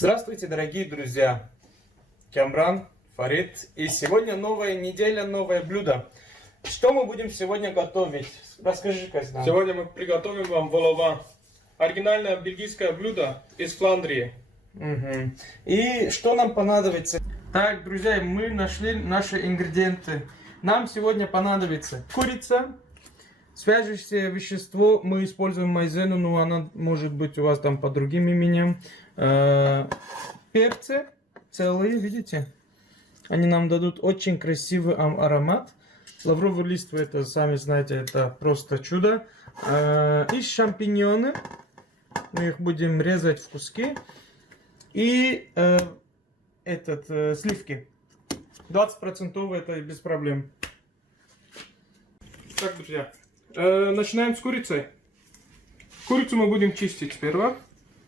Здравствуйте, дорогие друзья! Камран, Фарид. И сегодня новая неделя, новое блюдо. Что мы будем сегодня готовить? Расскажи, Каздан. Сегодня мы приготовим вам волова. Оригинальное бельгийское блюдо из Фландрии. Угу. И что нам понадобится? Так, друзья, мы нашли наши ингредиенты. Нам сегодня понадобится курица, свяжущее вещество. Мы используем майзену, но она может быть у вас там по другим именем. Перцы целые, видите? Они нам дадут очень красивый аромат. Лавровый лист, вы это сами знаете, это просто чудо. И шампиньоны. Мы их будем резать в куски. И сливки. 20% это без проблем. Так, друзья, начинаем с курицей. Курицу мы будем чистить сперва.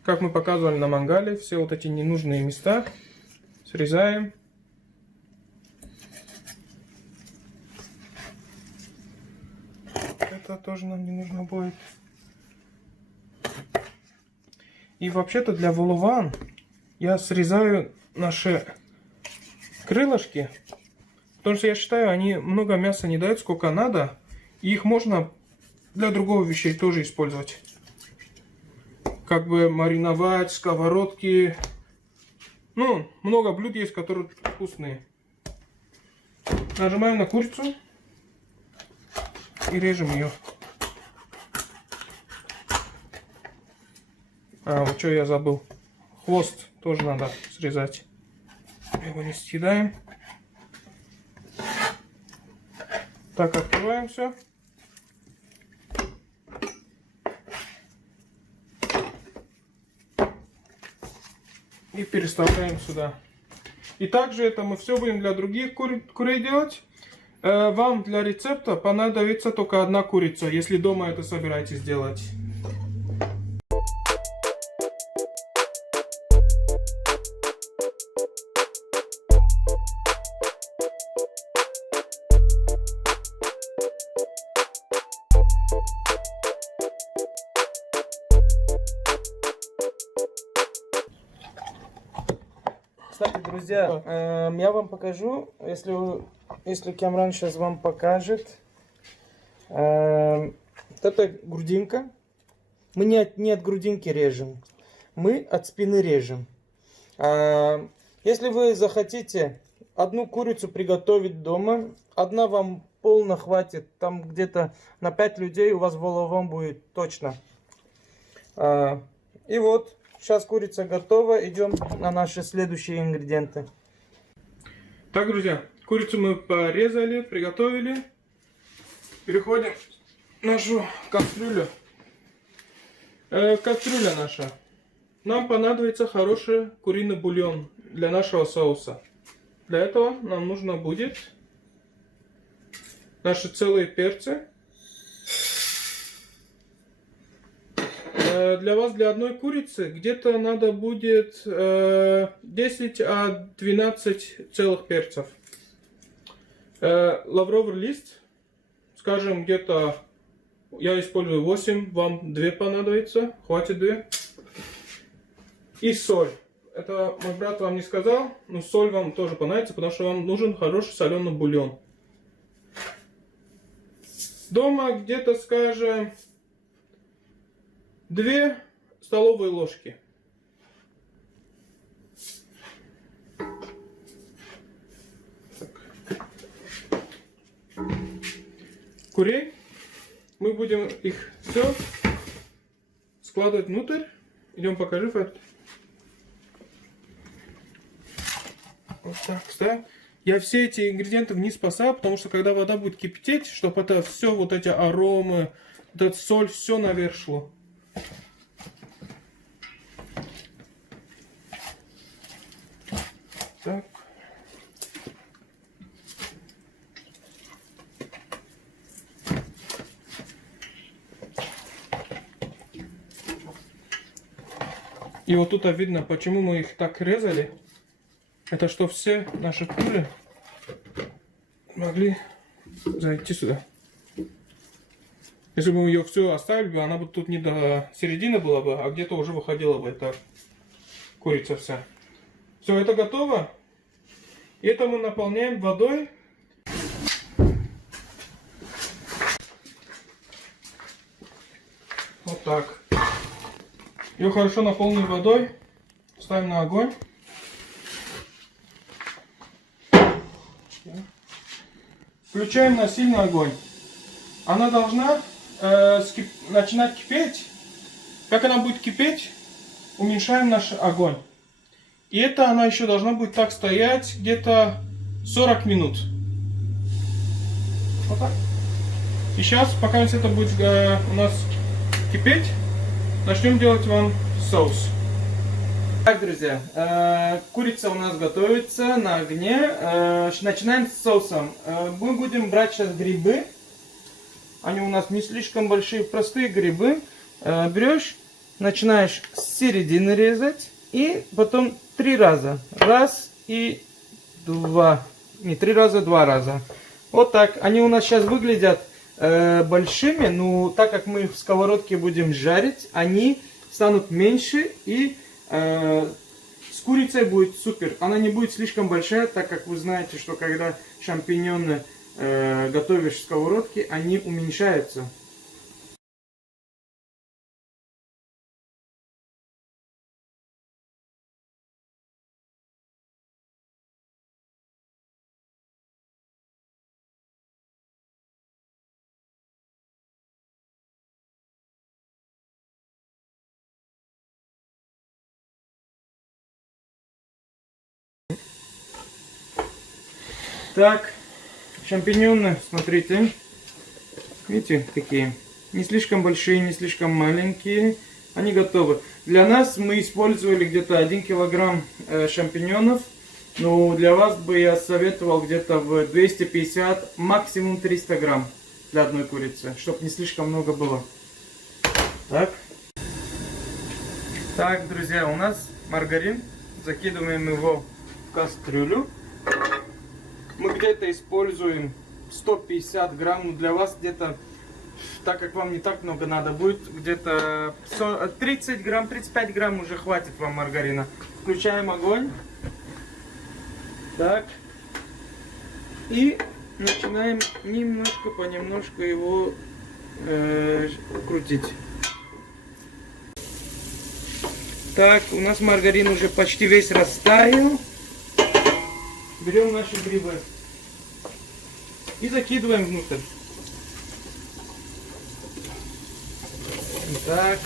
Как мы показывали на мангале, все вот эти ненужные места срезаем. Это тоже нам не нужно будет. И вообще-то для волован я срезаю наши крылышки, потому что я считаю, они много мяса не дают, сколько надо. И их можно для другого вещей тоже использовать. Как бы мариновать, сковородки. Ну, много блюд есть, которые вкусные. Нажимаем на курицу и режем ее. Вот что я забыл. Хвост тоже надо срезать. Его не съедаем. Так, открываем все. И переставляем сюда. И также это мы все будем для других курей делать. Вам для рецепта понадобится только одна курица, если дома это собираетесь делать. Кстати, друзья, я вам покажу, если Камран сейчас вам покажет. Вот это грудинка. Мы не от грудинки режем, мы от спины режем. Если вы захотите одну курицу приготовить дома, одна вам полно хватит, там где-то на 5 людей у вас воловом будет точно. И вот. Сейчас курица готова. Идем на наши следующие ингредиенты. Так, друзья, курицу мы порезали, приготовили. Переходим в нашу кастрюлю. Кастрюля наша. Нам понадобится хороший куриный бульон для нашего соуса. Для этого нам нужно будет наши целые перцы. Для вас, для одной курицы, где-то надо будет 10-12 целых перцев. Лавровый лист, скажем, где-то я использую 8, вам 2 понадобится, хватит 2. И соль. Это мой брат вам не сказал, но соль вам тоже понадобится, потому что вам нужен хороший соленый бульон. Дома где-то, скажем, 2 столовые ложки. Так. Курей. Мы будем их все складывать внутрь. Идем покажи, Фат. Вот так, ставим. Я все эти ингредиенты вниз поставил, потому что когда вода будет кипеть, чтобы это все, вот эти аромы, вот эта соль, все наверх шло. Так. И вот тут видно, почему мы их так резали. Это что все наши куры могли зайти сюда. Если бы мы ее все оставили бы, она бы тут не до середины была бы, а где-то уже выходила бы. Так. курица вся. Все, это готово. И это мы наполняем водой. Вот так. Ее хорошо наполним водой. Ставим на огонь. Включаем на сильный огонь. Она должна начинать кипеть. Как она будет кипеть, уменьшаем наш огонь. И это она еще должна будет так стоять где-то 40 минут. Вот так. И сейчас, пока это будет у нас кипеть, начнем делать вам соус. Так, друзья, курица у нас готовится на огне. Начинаем с соусом. Мы будем брать сейчас грибы. Они у нас не слишком большие, простые грибы. Берешь, начинаешь с середины резать. И потом 3 раза. Раз и два. Не 3 раза, 2 раза. Вот так. Они у нас сейчас выглядят большими. Но так как мы в сковородке будем жарить, они станут меньше. И с курицей будет супер. Она не будет слишком большая, так как вы знаете, что когда шампиньоны готовишь в сковородке, они уменьшаются. Так, шампиньоны, смотрите, видите, какие, не слишком большие, не слишком маленькие, они готовы. Для нас мы использовали где-то 1 килограмм шампиньонов, но для вас бы я советовал где-то в 250, максимум 300 грамм для одной курицы, чтобы не слишком много было. Так, друзья, у нас маргарин, закидываем его в кастрюлю. Мы где-то используем 150 грамм, но для вас где-то, так как вам не так много надо, будет где-то 30 грамм, 35 грамм уже хватит вам маргарина. Включаем огонь. Так. И начинаем немножко, понемножку его крутить. Так, у нас маргарин уже почти весь растаял. Берем наши грибы и закидываем внутрь. Так.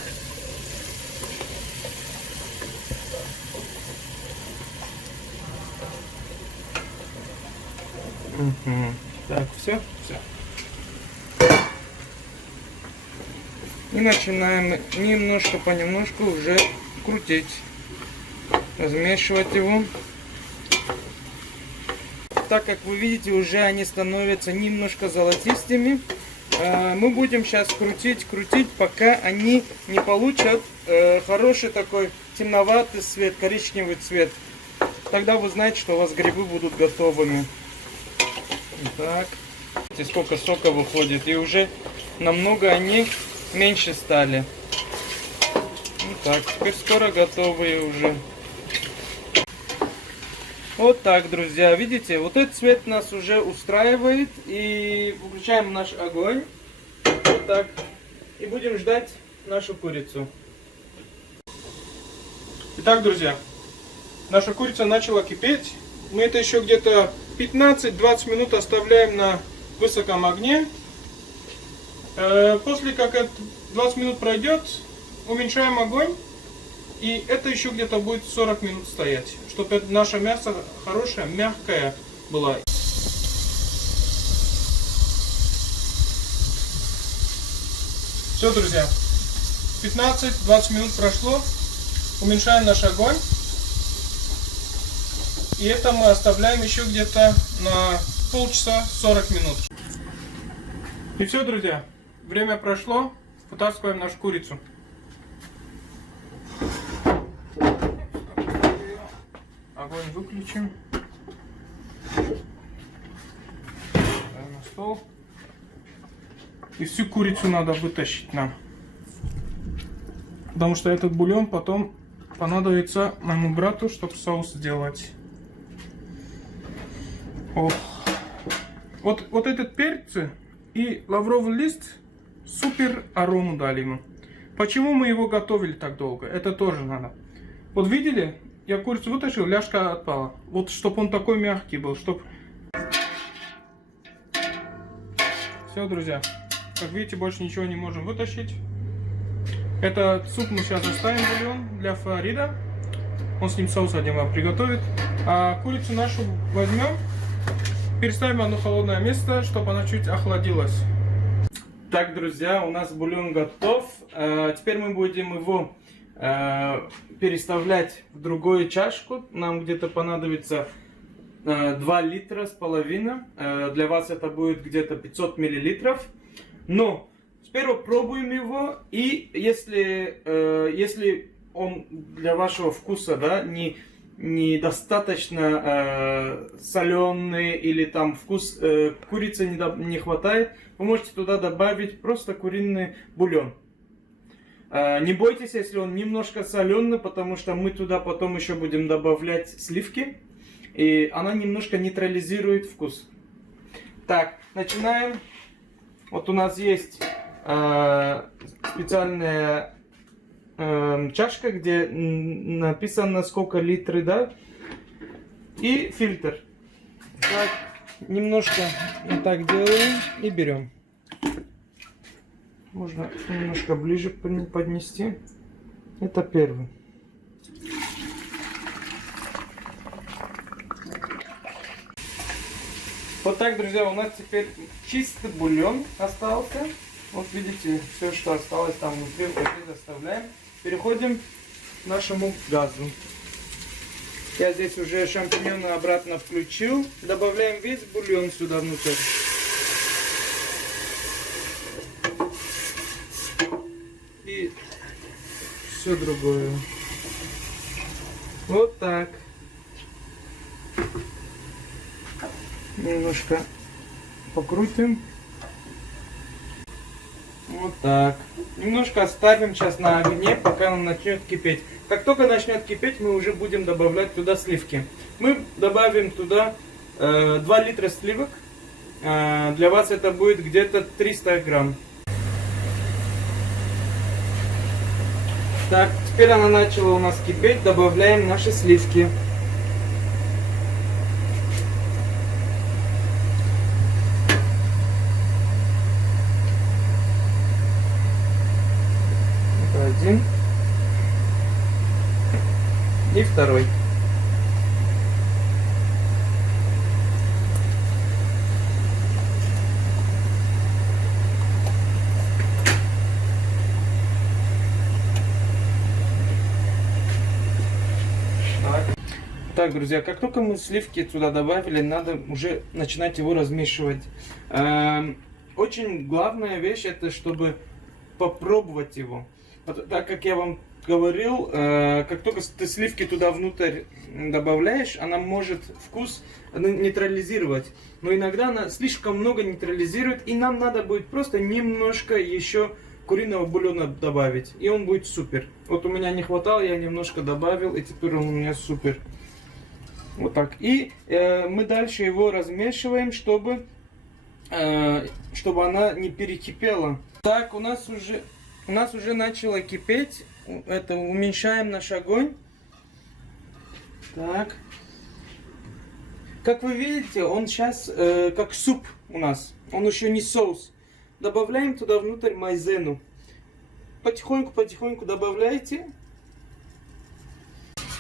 Угу. Так, все. И начинаем немножко понемножку уже крутить, размешивать его. Так как вы видите, уже они становятся немножко золотистыми. Мы будем сейчас крутить, пока они не получат хороший такой темноватый цвет, коричневый цвет. Тогда вы знаете, что у вас грибы будут готовыми. Так, видите, сколько сока выходит, и уже намного они меньше стали. Так, теперь скоро готовые уже. Вот так, друзья, видите, вот этот цвет нас уже устраивает. И выключаем наш огонь. Вот так. И будем ждать нашу курицу. Итак, друзья, наша курица начала кипеть. Мы это еще где-то 15-20 минут оставляем на высоком огне. После как 20 минут пройдет, уменьшаем огонь. И это еще где-то будет 40 минут стоять, чтобы наше мясо хорошее, мягкое было. Все, друзья, 15-20 минут прошло, уменьшаем наш огонь. И это мы оставляем еще где-то на полчаса 40 минут. И все, друзья, время прошло, вытаскиваем нашу курицу. Огонь выключим. Ставим на стол. И всю курицу надо вытащить нам. Потому что этот бульон потом понадобится моему брату, чтобы соус сделать. О. Вот этот перец и лавровый лист супер арому дали ему. Почему мы его готовили так долго? Это тоже надо. Вот видели? Я курицу вытащил, ляжка отпала. Вот чтобы он такой мягкий был, чтобы... Все, друзья. Как видите, больше ничего не можем вытащить. Этот суп мы сейчас оставим бульон для Фарида. Он с ним соус один вам приготовит. А курицу нашу возьмем, переставим в одно холодное место, чтобы она чуть охладилась. Так, друзья, у нас бульон готов. Теперь мы будем его переставлять в другую чашку. Нам где-то понадобится 2 литра с половиной. Для вас это будет где-то 500 миллилитров. Но сперва пробуем его. И если он для вашего вкуса, да, недостаточно соленый или там вкус курицы не хватает, вы можете туда добавить просто куриный бульон. Не бойтесь, если он немножко соленый, потому что мы туда потом еще будем добавлять сливки, и она немножко нейтрализирует вкус. Так, начинаем. Вот у нас есть специальная чашка, где написано сколько литров, да, и фильтр. Так, немножко вот так делаем и берем. Можно немножко ближе поднести. Это первый. Вот так, друзья, у нас теперь чистый бульон остался. Вот видите, все, что осталось там внутри, вот это оставляем. Переходим к нашему газу. Я здесь уже шампиньоны обратно включил. Добавляем весь бульон сюда внутрь. И все другое. Вот так. Немножко покрутим. Вот так. Немножко оставим сейчас на огне, пока он начнет кипеть. Как только начнет кипеть, мы уже будем добавлять туда сливки. Мы добавим туда 2 литра сливок. Для вас это будет где-то 300 грамм. Так, теперь она начала у нас кипеть. Добавляем наши сливки. Один и второй. Так, друзья, как только мы сливки туда добавили, надо уже начинать его размешивать. Очень главная вещь это, чтобы попробовать его. Так как я вам говорил, как только ты сливки туда внутрь добавляешь, она может вкус нейтрализировать. Но иногда она слишком много нейтрализирует, и нам надо будет просто немножко еще куриного бульона добавить. И он будет супер. Вот у меня не хватало, я немножко добавил, и теперь он у меня супер. Вот так. И мы дальше его размешиваем, чтобы она не перекипела. Так, у нас уже начало кипеть. Это уменьшаем наш огонь. Так. Как вы видите, он сейчас как суп у нас. Он еще не соус. Добавляем туда внутрь майзену. Потихоньку добавляйте.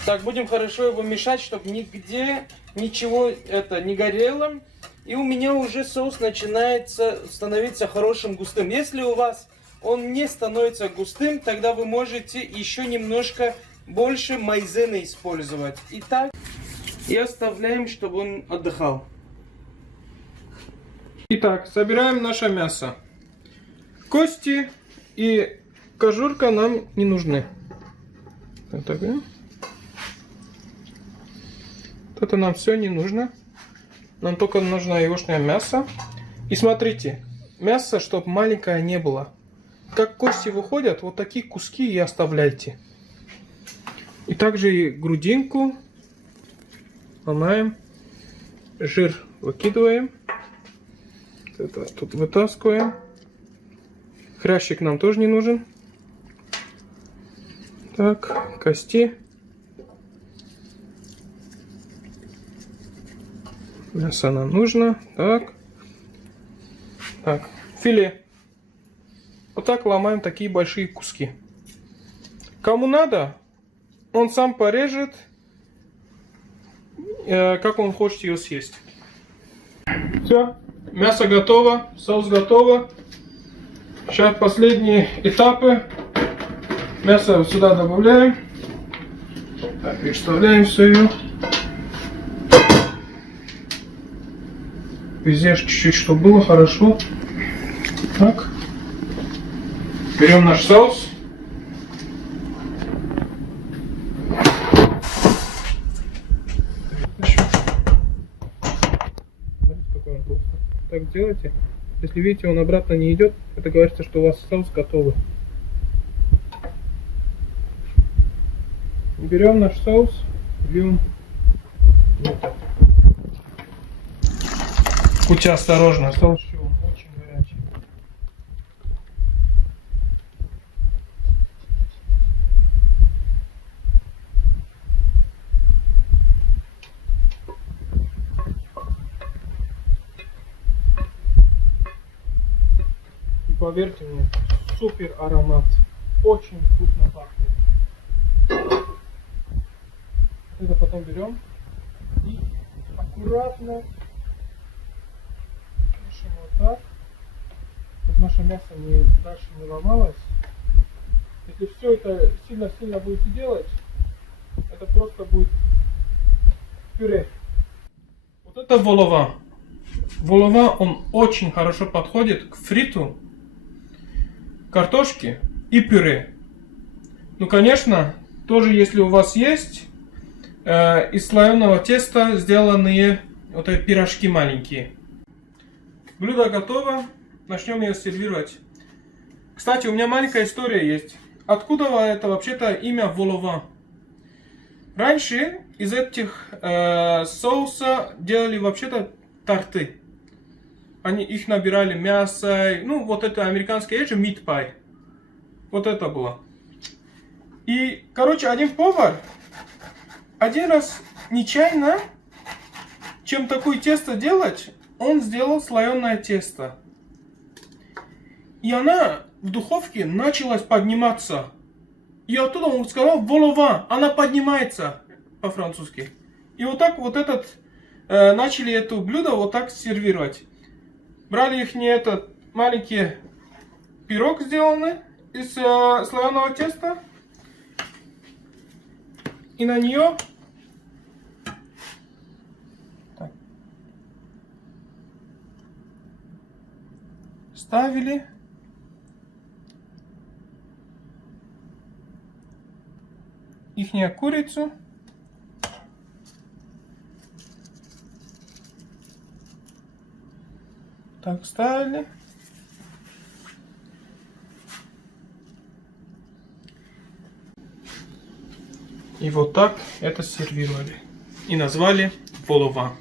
Так, будем хорошо его мешать, чтобы нигде ничего не горело. И у меня уже соус начинает становиться хорошим, густым. Если у вас он не становится густым, тогда вы можете еще немножко больше майзены использовать. Итак, и оставляем, чтобы он отдыхал. Итак, собираем наше мясо. Кости и кожурка нам не нужны. Так. Это нам все не нужно. Нам только нужно егошное мясо. И смотрите, мясо, чтобы маленькое не было. Как кости выходят, вот такие куски и оставляйте. И также и грудинку ломаем. Жир выкидываем. Это тут вытаскиваем. Хрящик нам тоже не нужен. Так, кости. Мясо нам нужно. Так. Так, филе. Вот так ломаем такие большие куски. Кому надо, он сам порежет, как он хочет ее съесть. Все, мясо готово, соус готово. Сейчас последние этапы. Мясо сюда добавляем. Так, переставляем все ее. Везде чуть-чуть, чтобы было хорошо. Так. Берем наш соус. Какой он толстый. Так делайте. Если видите, он обратно не идет, это говорится, что у вас соус готовый. Берем наш соус, льем. Вот так. Будьте осторожны, соус еще очень горячий. И поверьте мне, супер аромат. Очень вкусно пахнет. Это потом берем и аккуратно пишем вот так, чтобы наше мясо дальше не ломалось. Если все это сильно-сильно будете делать, это просто будет пюре. Вот это волова. Волова, он очень хорошо подходит к фриту, картошке и пюре. Ну, конечно, тоже если у вас есть из слоеного теста сделанные вот эти пирожки маленькие. Блюдо готово. Начнем ее сервировать. Кстати, у меня маленькая история есть. Откуда это вообще-то имя волова? Раньше из этих соуса делали вообще-то торты. Их набирали мясо. Ну, вот это американское, это же meat pie. Вот это было. И, короче, один повар один раз нечаянно, чем такое тесто делать, он сделал слоеное тесто. И она в духовке началась подниматься. И оттуда он сказал волова, она поднимается по-французски. И вот так вот начали это блюдо вот так сервировать. Брали их не этот маленький пирог сделанный из слоеного теста. И на нее ставили ихнюю курицу. Так ставили. И вот так это сервировали. И назвали волова.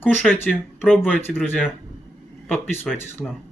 Кушайте, пробуйте, друзья. Подписывайтесь к нам.